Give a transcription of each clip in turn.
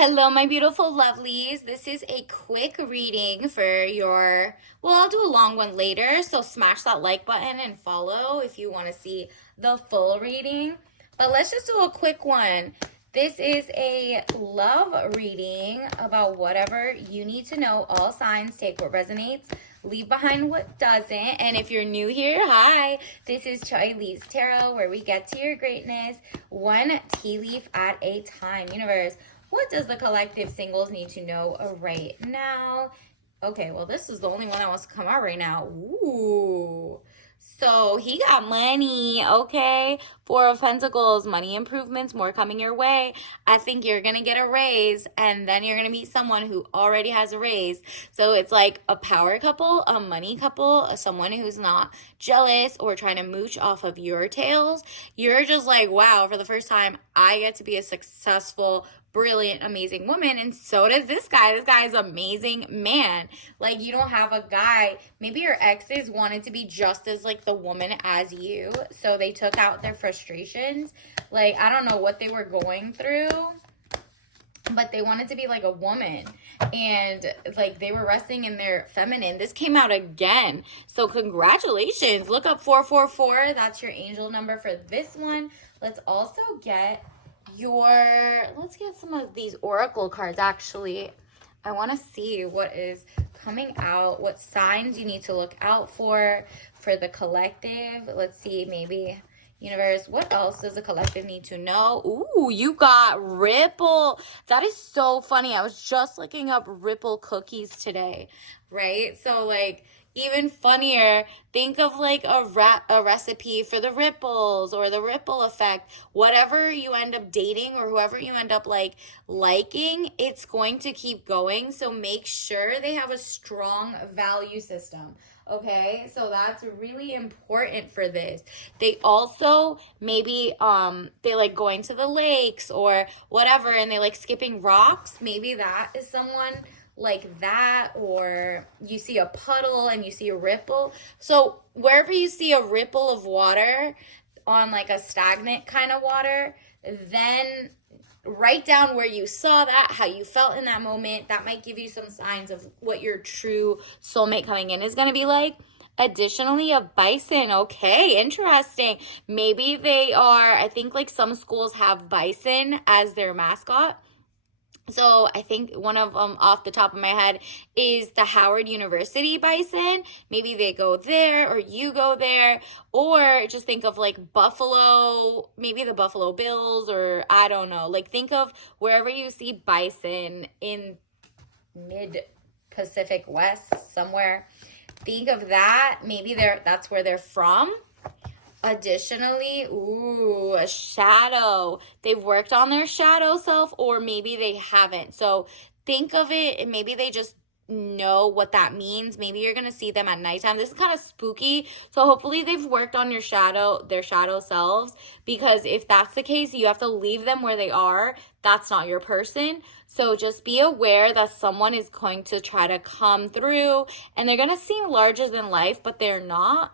Hello, my beautiful lovelies. This is a quick reading for I'll do a long one later, so smash that like button and follow if you want to see the full reading. But let's just do a quick one. This is a love reading about whatever you need to know. All signs, take what resonates, leave behind what doesn't. And if you're new here, hi, this is Choi Lee's Tarot, where we get to your greatness one tea leaf at a time. Universe, what does the collective singles need to know right now? Okay, well, this is the only one that wants to come out right now. Ooh. So he got money, okay? Four of Pentacles, money improvements, more coming your way. I think you're going to get a raise, and then you're going to meet someone who already has a raise. So it's like a power couple, a money couple, someone who's not jealous or trying to mooch off of your tails. You're just like, wow, for the first time, I get to be a successful, brilliant, amazing woman, and so does this guy. This guy is an amazing man. Like, you don't have a guy. Maybe your exes wanted to be just as like the woman as you, so they took out their frustrations. Like, I don't know what they were going through, but they wanted to be like a woman, and like they were resting in their feminine. This came out again, so congratulations. Look up 444. That's your angel number for this one. Let's also get let's get some of these oracle cards. Actually, I want to see what is coming out, what signs you need to look out for the collective. Let's see, maybe universe, what else does the collective need to know? Ooh, you got Ripple. That is so funny. I was just looking up Ripple cookies today, right? So like, even funnier, think of like a recipe for the ripples or the ripple effect. Whatever you end up dating or whoever you end up liking, it's going to keep going. So make sure they have a strong value system. Okay, so that's really important for this. They also maybe they like going to the lakes or whatever, and they like skipping rocks. Maybe that is someone like that, or you see a puddle and you see a ripple. So wherever you see a ripple of water on like a stagnant kind of water, then write down where you saw that, how you felt in that moment. That might give you some signs of what your true soulmate coming in is going to be like. Additionally, a bison. Okay, interesting. Maybe they are, I think like some schools have bison as their mascot. So I think one of them off the top of my head is the Howard University bison. Maybe they go there or you go there, or just think of like Buffalo, maybe the Buffalo Bills, or I don't know. Like, think of wherever you see bison in mid-Pacific West somewhere. Think of that. Maybe that's where they're from. Additionally, ooh, a shadow. They've worked on their shadow self, or maybe they haven't. So think of it, and maybe they just know what that means. Maybe you're gonna see them at nighttime. This is kind of spooky. So hopefully they've worked on their shadow selves, because if that's the case, you have to leave them where they are. That's not your person. So just be aware that someone is going to try to come through, and they're gonna seem larger than life, but they're not.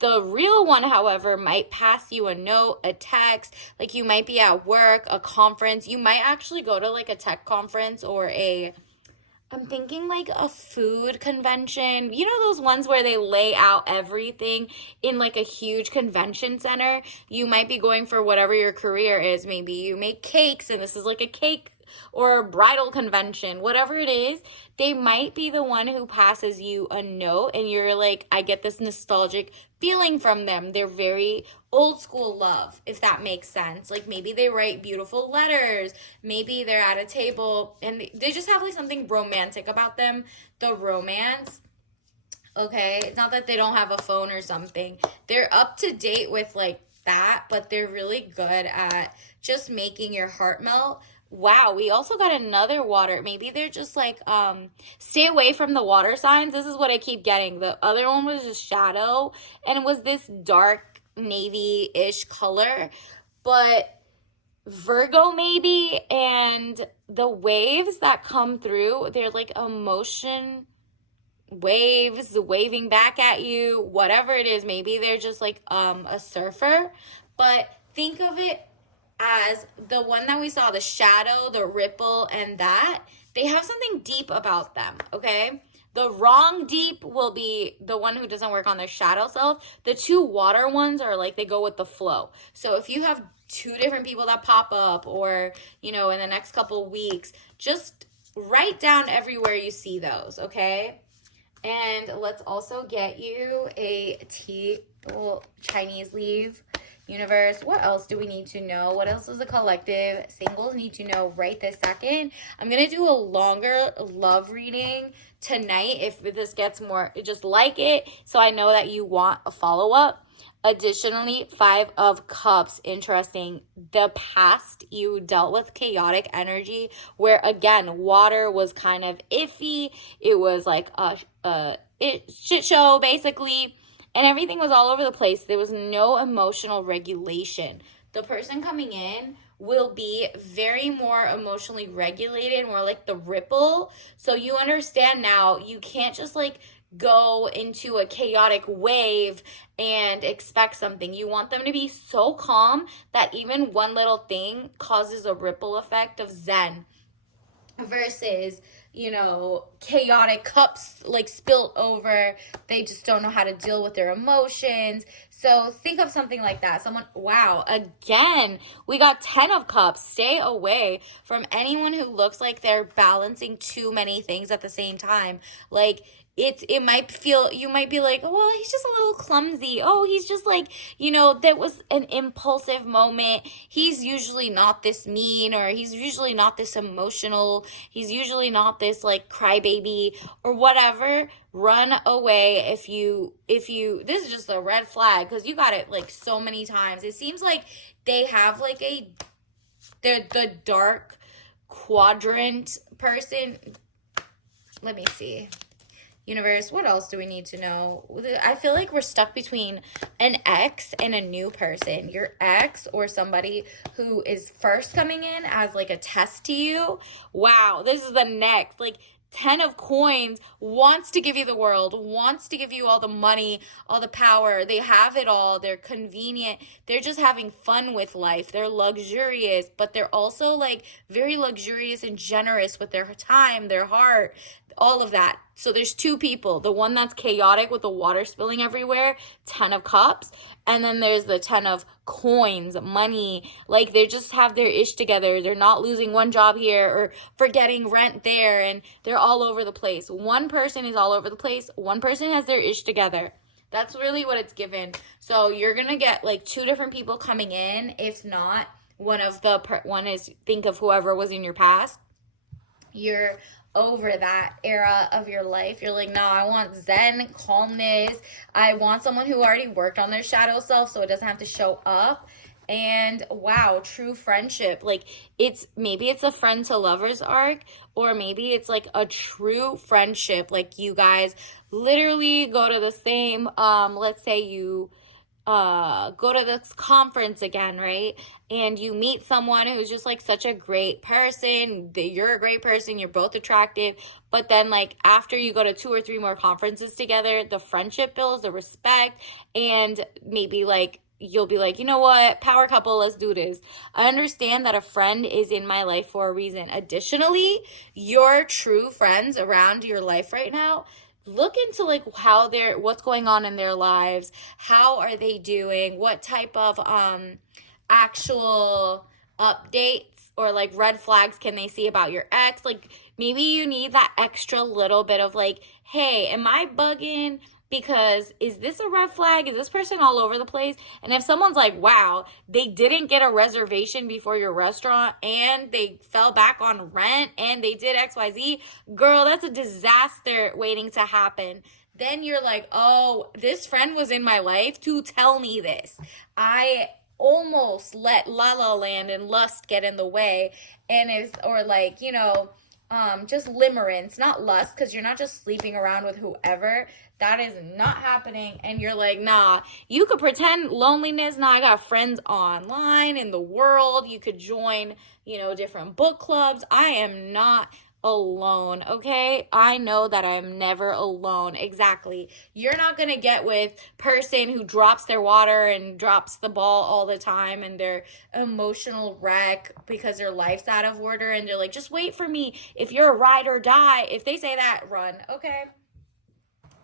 The real one, however, might pass you a note, a text, like you might be at work, a conference. You might actually go to like a tech conference or I'm thinking like a food convention. You know those ones where they lay out everything in like a huge convention center? You might be going for whatever your career is. Maybe you make cakes and this is like a cake or a bridal convention, whatever it is. They might be the one who passes you a note and you're like, I get this nostalgic feeling from them. They're very old school love, if that makes sense. Like, maybe they write beautiful letters. Maybe they're at a table and they just have like something romantic about them. The romance. Okay, it's not that they don't have a phone or something. They're up to date with like that, but they're really good at just making your heart melt. Wow, we also got another water. Maybe they're just like, stay away from the water signs. This is what I keep getting. The other one was just shadow, and it was this dark navy-ish color, but Virgo maybe, and the waves that come through, they're like emotion waves waving back at you, whatever it is. Maybe they're just like a surfer, but think of it as the one that we saw, the shadow, the ripple, and that, they have something deep about them, okay? The wrong deep will be the one who doesn't work on their shadow self. The two water ones are like they go with the flow. So if you have two different people that pop up, or, you know, in the next couple weeks, just write down everywhere you see those, okay? And let's also get you a tea, little Chinese leaf. Universe, what else do we need to know? What else does the collective singles need to know right this second? I'm going to do a longer love reading tonight if this gets more, just like it, so I know that you want a follow-up. Additionally, 5 of Cups, interesting. The past, you dealt with chaotic energy where, again, water was kind of iffy. It was like a shit show, basically. And everything was all over the place. There was no emotional regulation. The person coming in will be very more emotionally regulated, more like the ripple. So you understand now, you can't just like go into a chaotic wave and expect something. You want them to be so calm that even one little thing causes a ripple effect of zen, versus, you know, chaotic cups like spilt over. They just don't know how to deal with their emotions. So think of something like that. Someone, wow, again, we got 10 of Cups. Stay away from anyone who looks like they're balancing too many things at the same time. Like, it might feel, you might be like, oh, well, he's just a little clumsy. Oh, he's just like, you know, that was an impulsive moment. He's usually not this mean, or he's usually not this emotional. He's usually not this like crybaby or whatever. Run away if you, this is just a red flag, because you got it like so many times. It seems like they have like they're the dark quadrant person. Let me see. Universe, what else do we need to know? I feel like we're stuck between an ex and a new person. Your ex, or somebody who is first coming in as like a test to you. Wow, this is the next. Like, 10 of Coins wants to give you the world, wants to give you all the money, all the power. They have it all. They're convenient. They're just having fun with life. They're luxurious, but they're also like very luxurious and generous with their time, their heart, all of that. So there's two people. The one that's chaotic with the water spilling everywhere, 10 of Cups. And then there's the 10 of Coins, money. Like, they just have their ish together. They're not losing one job here or forgetting rent there. And they're all over the place. One person is all over the place. One person has their ish together. That's really what it's given. So you're going to get like 2 different people coming in. If not, one is, think of whoever was in your past. You're over that era of your life. You're like, no, I want zen, calmness. I want someone who already worked on their shadow self so it doesn't have to show up. And wow, true friendship. Like, maybe it's a friend to lovers arc, or maybe it's like a true friendship. Like, you guys literally go to the same, let's say you go to this conference again, right? And you meet someone who's just like such a great person. You're a great person. You're both attractive. But then like after you go to 2 or 3 more conferences together, the friendship builds, the respect, and maybe like you'll be like, you know what, power couple, let's do this. I understand that a friend is in my life for a reason. Additionally, your true friends around your life right now, look into like what's going on in their lives. How are they doing? What type of actual updates or like red flags can they see about your ex? Like, maybe you need that extra little bit of like, hey, am I bugging? Because is this a red flag? Is this person all over the place? And if someone's like, wow, they didn't get a reservation before your restaurant and they fell back on rent and they did XYZ, girl, that's a disaster waiting to happen. Then you're like, oh, this friend was in my life to tell me this. I almost let La La Land and lust get in the way, and just limerence, not lust, because you're not just sleeping around with whoever. That is not happening. And you're like, nah, you could pretend loneliness. Nah, I got friends online in the world. You could join, different book clubs. I am not alone, okay? I know that I'm never alone. Exactly. You're not going to get with person who drops their water and drops the ball all the time and they're emotional wreck because their life's out of order and they're like, just wait for me. If you're a ride or die, if they say that, run, okay?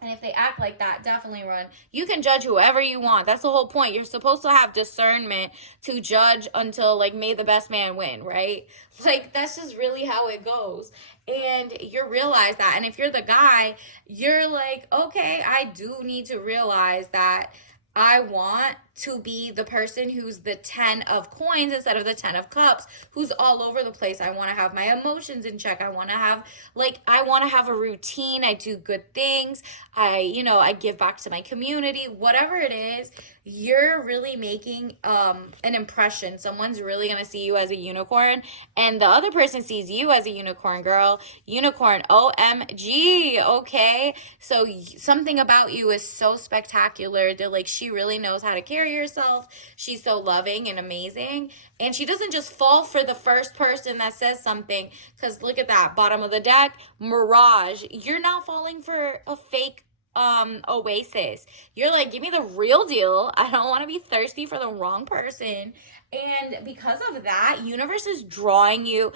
And if they act like that, definitely run. You can judge whoever you want. That's the whole point. You're supposed to have discernment to judge until, like, may the best man win, right? Like, that's just really how it goes. And you realize that. And if you're the guy, you're like, okay, I do need to realize that I want to be the person who's the 10 of coins instead of the 10 of cups, who's all over the place. I want to have my emotions in check. I want to have, like, I want to have a routine. I do good things. I give back to my community, whatever it is. You're really making an impression. Someone's really going to see you as a unicorn, and the other person sees you as a unicorn, girl. Unicorn, OMG, okay? So something about you is so spectacular. They're like, she really knows how to carry herself. She's so loving and amazing. And she doesn't just fall for the first person that says something. Because look at that, bottom of the deck, mirage. You're not falling for a fake oasis. You're like, give me the real deal. I don't want to be thirsty for the wrong person. And because of that, universe is drawing to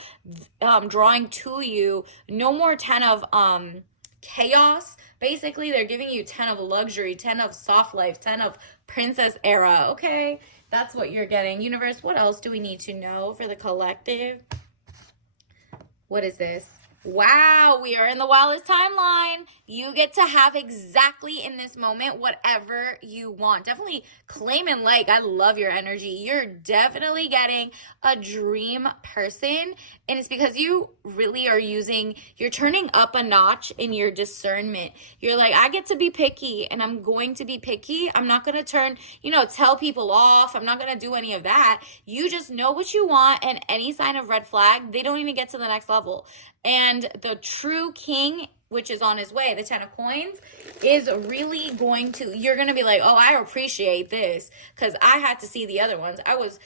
you. No more 10 of chaos. Basically, they're giving you 10 of luxury, 10 of soft life, 10 of princess era. Okay, that's what you're getting. Universe, what else do we need to know for the collective? What is this? Wow, we are in the wildest timeline. You get to have exactly in this moment whatever you want. Definitely claim and like. I love your energy. You're definitely getting a dream person. And it's because you really are you're turning up a notch in your discernment. You're like, I get to be picky and I'm going to be picky. I'm not going to tell people off. I'm not going to do any of that. You just know what you want, and any sign of red flag, they don't even get to the next level. And the true king, which is on his way, the 10 of coins, is really you're going to be like, oh, I appreciate this because I had to see the other ones. I was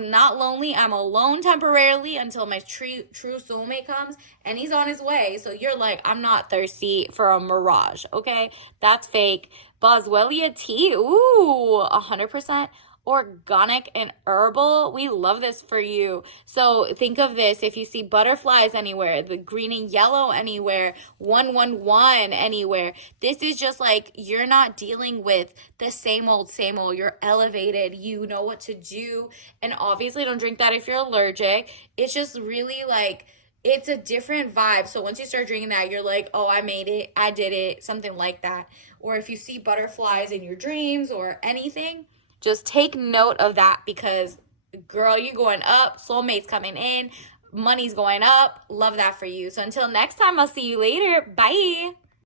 not lonely. I'm alone temporarily until my true soulmate comes, and he's on his way. So you're like, I'm not thirsty for a mirage, okay? That's fake. Boswellia tea, ooh, 100% organic and herbal. We love this for you. So think of this: if you see butterflies anywhere, the green and yellow anywhere, 111 anywhere, this is just like, you're not dealing with the same old. You're elevated. You know what to do. And obviously don't drink that if you're allergic. It's just really like, it's a different vibe. So once you start drinking that, you're like, oh, I made it, I did it, something like that. Or if you see butterflies in your dreams or anything, just take note of that, because, girl, you're going up. Soulmate's coming in. Money's going up. Love that for you. So until next time, I'll see you later. Bye.